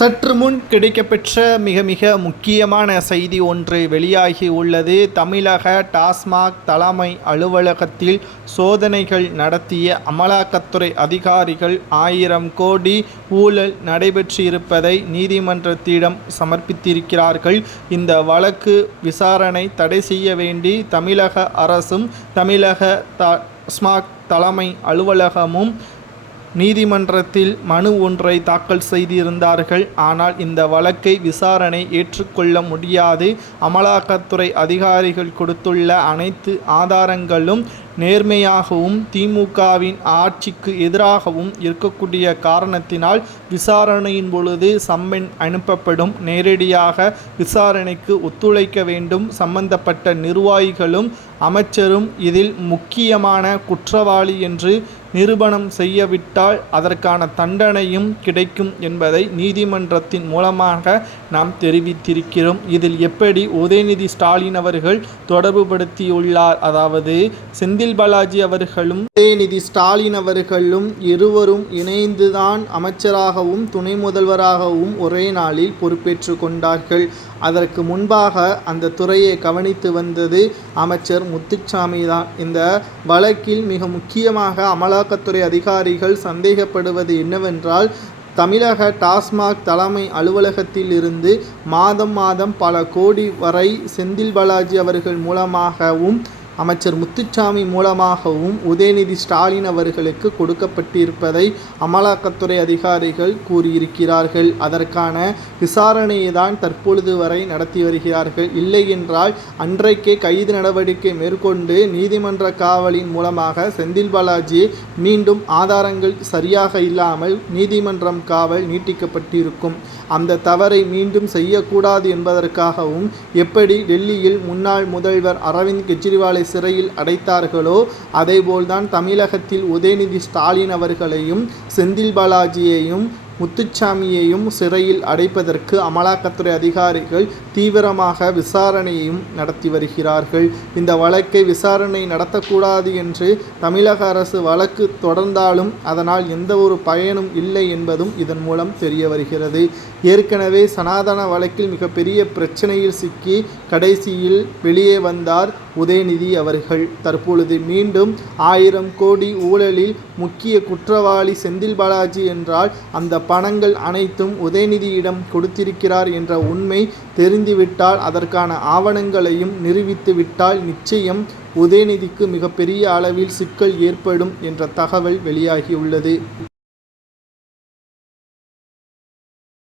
சற்று முன் கிடைக்கப்பெற்ற மிக மிக முக்கியமான செய்தி ஒன்று வெளியாகி உள்ளது. தமிழக டாஸ்மாக் தலைமை அலுவலகத்தில் சோதனைகள் நடத்திய அமலாக்கத்துறை அதிகாரிகள் ஆயிரம் கோடி ஊழல் நடைபெற்றிருப்பதை நீதிமன்றத்திடம் சமர்ப்பித்திருக்கிறார்கள். இந்த வழக்கு விசாரணை தடை செய்ய வேண்டி தமிழக அரசும் தமிழக டாஸ்மாக் தலைமை அலுவலகமும் நீதிமன்றத்தில் மனு ஒன்றை தாக்கல் செய்திருந்தார்கள். ஆனால் இந்த வழக்கை விசாரணை ஏற்றுக்கொள்ள முடியாது. அமலாக்கத்துறை அதிகாரிகள் கொடுத்துள்ள அனைத்து ஆதாரங்களும் நேர்மையாகவும் திமுகவின் ஆட்சிக்கு எதிராகவும் இருக்கக்கூடிய காரணத்தினால் விசாரணையின் பொழுது சம்மன் அனுப்பப்படும். நேரடியாக விசாரணைக்கு ஒத்துழைக்க வேண்டும். சம்பந்தப்பட்ட நிர்வாகிகளும் அமைச்சரும் இதில் முக்கியமான குற்றவாளி என்று நிரூபணம் செய்யவிட்டால் அதற்கான தண்டனையும் கிடைக்கும் என்பதை நீதிமன்றத்தின் மூலமாக நாம் தெரிவித்திருக்கிறோம். இதில் எப்படி உதயநிதி ஸ்டாலின் அவர்கள் தொடர்புபடுத்தியுள்ளார்? அதாவது செந்தில் பாலாஜி அவர்களும் உதயநிதி ஸ்டாலின் அவர்களும் இருவரும் இணைந்துதான் அமைச்சராகவும் துணை முதல்வராகவும் ஒரே நாளில் பொறுப்பேற்று கொண்டார்கள். அதற்கு முன்பாக அந்த துறையை கவனித்து வந்தது அமைச்சர் முத்துச்சாமி தான். இந்த வழக்கில் மிக முக்கியமாக அமலாக்கத்துறை அதிகாரிகள் சந்தேகப்படுவது என்னவென்றால் தமிழக டாஸ்மாக் தலைமை அலுவலகத்தில் இருந்து மாதம் மாதம் பல கோடி வரை செந்தில் பாலாஜி அவர்கள் மூலமாகவும் அமைச்சர் முத்துச்சாமி மூலமாகவும் உதயநிதி ஸ்டாலின் அவர்களுக்கு கொடுக்கப்பட்டிருப்பதை அமலாக்கத்துறை அதிகாரிகள் கூறியிருக்கிறார்கள். அதற்கான விசாரணையை தான் தற்பொழுது வரை நடத்தி வருகிறார்கள். இல்லை என்றால் அன்றைக்கே கைது நடவடிக்கை மேற்கொண்டு நீதிமன்ற காவலின் மூலமாக செந்தில் பாலாஜி மீண்டும் ஆதாரங்கள் சரியாக இல்லாமல் நீதிமன்றம் காவல் நீட்டிக்கப்பட்டிருக்கும். அந்த தவறை மீண்டும் செய்யக்கூடாது என்பதற்காகவும் எப்படி டெல்லியில் முன்னாள் முதல்வர் அரவிந்த் கெஜ்ரிவாலை சிறையில் அடைத்தார்களோ அதேபோல்தான் தமிழகத்தில் உதயநிதி ஸ்டாலின் அவர்களையும் செந்தில் பாலாஜியையும் முத்துச்சாமியையும் சிறையில் அடைப்பதற்கு அமலாக்கத்துறை அதிகாரிகள் தீவிரமாக விசாரணையையும் நடத்தி வருகிறார்கள். இந்த வழக்கை விசாரணை நடத்தக்கூடாது என்று தமிழக அரசு வழக்கு தொடர்ந்தாலும் அதனால் எந்த ஒரு பயனும் இல்லை என்பதும் இதன் மூலம் தெரிய வருகிறது. ஏற்கனவே சனாதன வழக்கில் மிகப்பெரிய பிரச்சனையில் சிக்கி கடைசியில் வெளியே வந்தார் உதயநிதி அவர்கள். தற்பொழுது மீண்டும் ஆயிரம் கோடி ஊழலில் முக்கிய குற்றவாளி செந்தில் பாலாஜி என்றால் அந்த பணங்கள் அனைத்தும் உதயநிதியிடம் கொடுத்திருக்கிறார் என்ற உண்மை தெரிந்துவிட்டால் அதற்கான ஆவணங்களையும் நிரூபித்துவிட்டால் நிச்சயம் உதயநிதிக்கு மிகப்பெரிய அளவில் சிக்கல் ஏற்படும் என்ற தகவல் வெளியாகியுள்ளது.